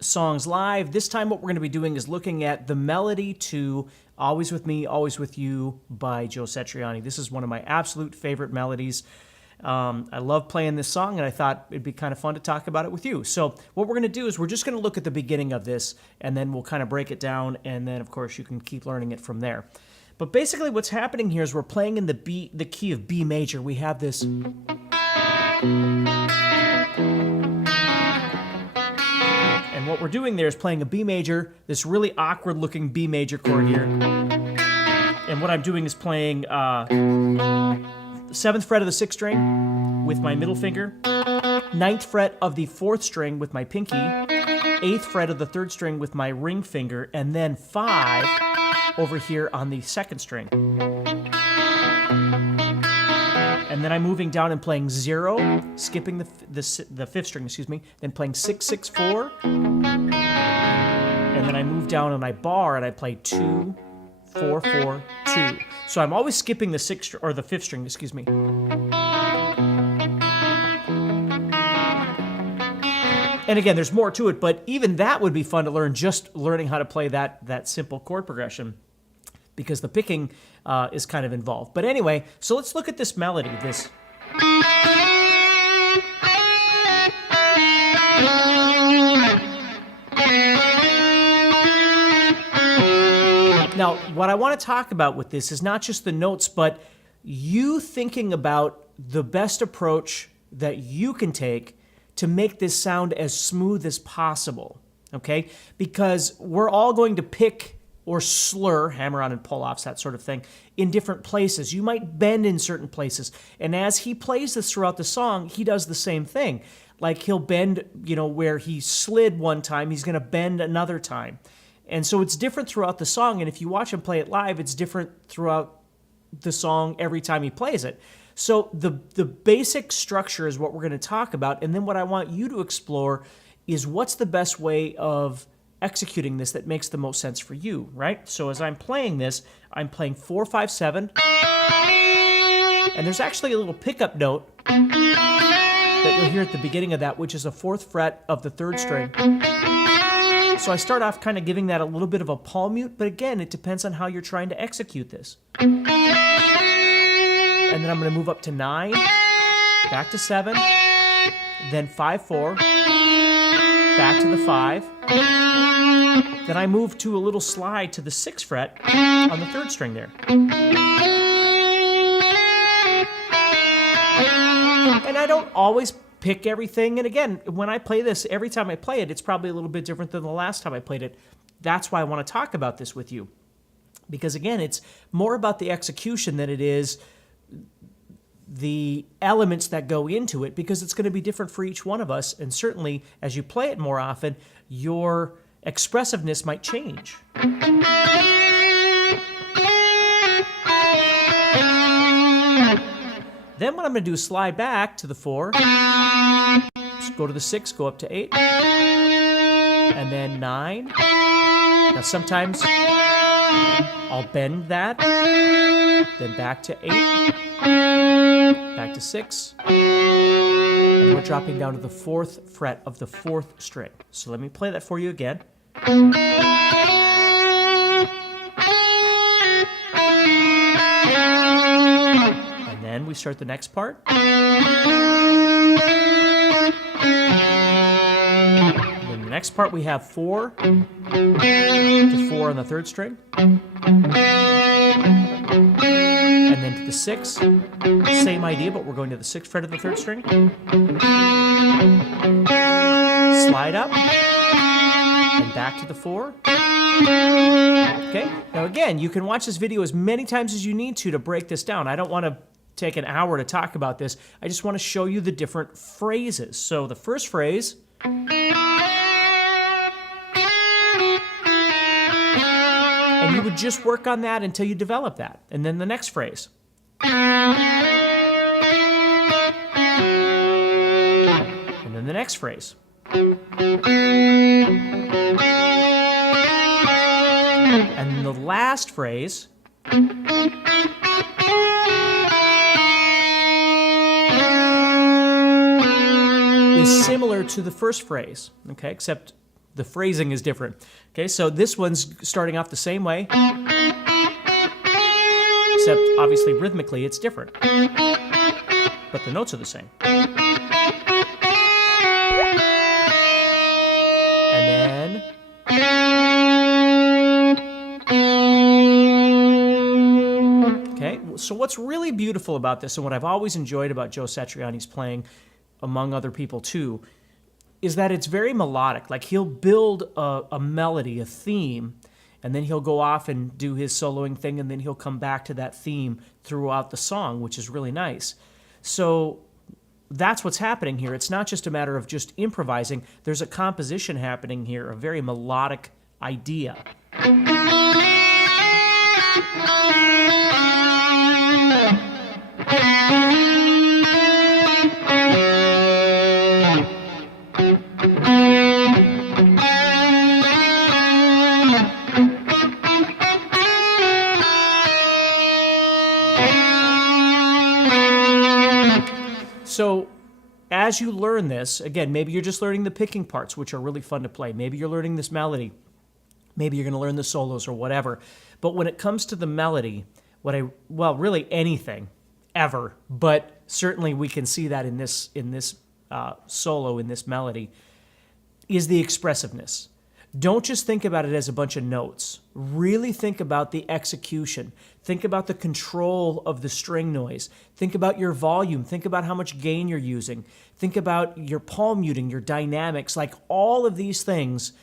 Songs Live. This time what we're going to be doing is looking at the melody to Always With Me, Always With You by Joe Satriani. This is one of my absolute favorite melodies. I love playing this song, and I thought it'd be kind of fun to talk about it with you. So what we're going to do is we're just going to look at the beginning of this, and then we'll kind of break it down, and then, of course, you can keep learning it from there. But basically what's happening here is we're playing in the key of B major. We have this... And what we're doing there is playing a B major, this really awkward-looking B major chord here. And what I'm doing is playing the 7th fret of the 6th string with my middle finger, 9th fret of the 4th string with my pinky, 8th fret of the 3rd string with my ring finger, and then 5 over here on the 2nd string. And then I'm moving down and playing 0, skipping the 5th string, then playing 6, 6, 4. And then I move down and I bar and I play 2, 4, 4, 2. So I'm always skipping the 6th or the 5th string, And again, there's more to it, but even that would be fun to learn, just learning how to play that simple chord progression, because the picking is kind of involved. But anyway, so let's look at this melody. This. Now, what I want to talk about with this is not just the notes, but you thinking about the best approach that you can take to make this sound as smooth as possible, okay? Because we're all going to pick or slur, hammer on and pull offs, that sort of thing, in different places. You might bend in certain places. And as he plays this throughout the song, he does the same thing. Like he'll bend, where he slid one time, he's going to bend another time. And so it's different throughout the song. And if you watch him play it live, it's different throughout the song every time he plays it. So the basic structure is what we're going to talk about. And then what I want you to explore is what's the best way of executing this that makes the most sense for you, right? So as I'm playing this, I'm playing 4, 5, 7, and there's actually a little pickup note that you'll hear at the beginning of that, which is a 4th fret of the 3rd string. So I start off kind of giving that a little bit of a palm mute, but again, it depends on how you're trying to execute this. And then I'm going to move up to 9, back to 7, then 5, 4, back to the 5. Then I move to a little slide to the 6th fret on the 3rd string there. And I don't always pick everything. And again, when I play this, every time I play it, it's probably a little bit different than the last time I played it. That's why I want to talk about this with you. Because again, it's more about the execution than it is the elements that go into it, because it's going to be different for each one of us. And certainly, as you play it more often, your expressiveness might change. Then what I'm going to do is slide back to the 4, just go to the 6, go up to 8, and then 9. Now sometimes I'll bend that, then back to 8, back to 6, and we're dropping down to the 4th fret of the 4th string. So let me play that for you again. And then we start the next part. And then the next part we have 4 to 4 on the 3rd string. And then to the 6, same idea, but we're going to the 6th fret of the 3rd string. Slide up, and back to the 4. Okay, now again, you can watch this video as many times as you need to break this down. I don't want to take an hour to talk about this. I just want to show you the different phrases. So the first phrase, and you would just work on that until you develop that. And then the next phrase. And then the next phrase. And the last phrase is similar to the first phrase, okay, except the phrasing is different. Okay, so this one's starting off the same way, except obviously rhythmically it's different, but the notes are the same. And then okay, so what's really beautiful about this, and what I've always enjoyed about Joe Satriani's playing, among other people too, is that it's very melodic. Like, he'll build a melody, a theme, and then he'll go off and do his soloing thing, and then he'll come back to that theme throughout the song, which is really nice. So that's what's happening here. It's not just a matter of just improvising. There's a composition happening here, a very melodic idea. So as you learn this, again, maybe you're just learning the picking parts, which are really fun to play. Maybe you're learning this melody. Maybe you're going to learn the solos or whatever. But when it comes to the melody, really anything, ever, but certainly we can see that in this solo, in this melody, is the expressiveness. Don't just think about it as a bunch of notes. Really think about the execution. Think about the control of the string noise. Think about your volume. Think about how much gain you're using. Think about your palm muting, your dynamics. Like, all of these things,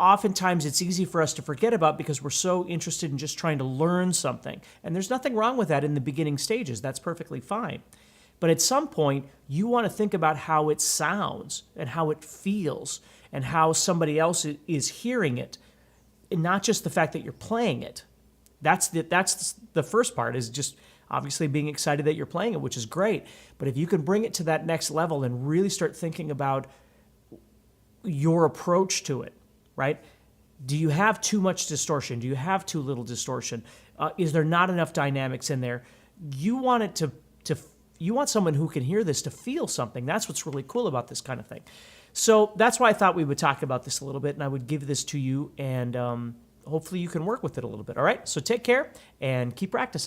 oftentimes it's easy for us to forget about because we're so interested in just trying to learn something. And there's nothing wrong with that in the beginning stages. That's perfectly fine. But at some point, you want to think about how it sounds and how it feels and how somebody else is hearing it, and not just the fact that you're playing it. That's the first part, is just obviously being excited that you're playing it, which is great. But if you can bring it to that next level and really start thinking about your approach to it, right? Do you have too much distortion? Do you have too little distortion? Is there not enough dynamics in there? You want it you want someone who can hear this to feel something. That's what's really cool about this kind of thing. So that's why I thought we would talk about this a little bit, and I would give this to you, and hopefully you can work with it a little bit. All right? So take care and keep practicing.